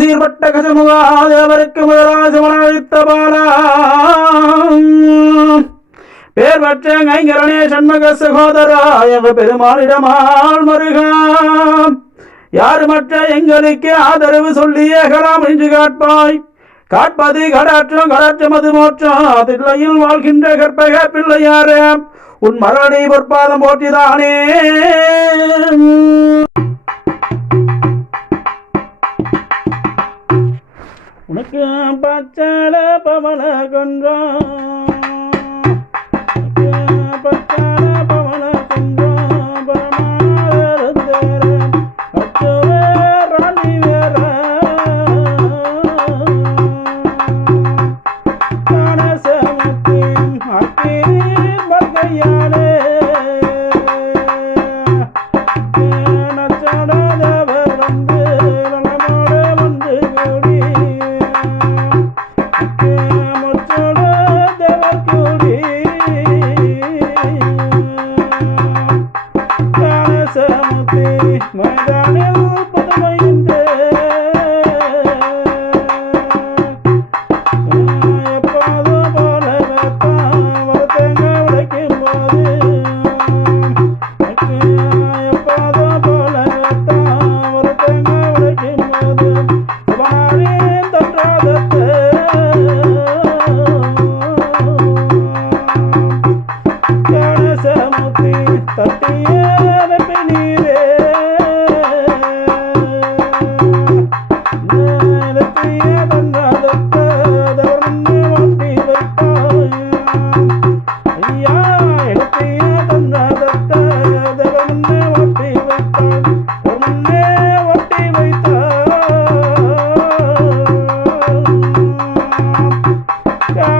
சீர்பட்ட கஜமுகாதேவருக்கு முதலாசமனாதித்த பாலா பேர் பற்ற கைங்கரணே சண்முக சகோதரா எங்க பெருமாளிடமாள் மருகா. யார் மற்ற எங்களுக்கு ஆதரவு சொல்லி ஏகலாம் என்று காட்பாய். காட்பது கடாற்றம் கடாற்றம் அது மோற்றம். தில்லையில் வாழ்கின்ற கற்பக பிள்ளையாரே உன் மரணி பொற்பாதம் போற்றிதானே. பச்சல பவன கொன்றான் பச்சல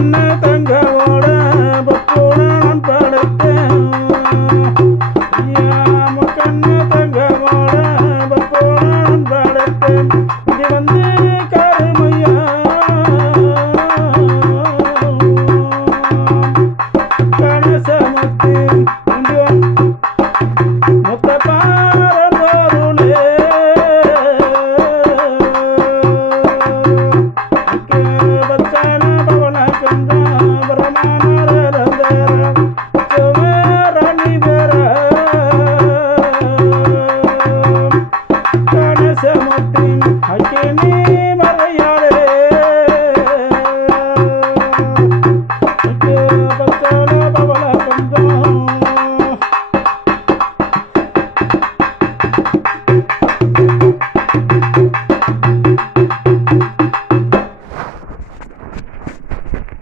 கண்ணத வசமற்றே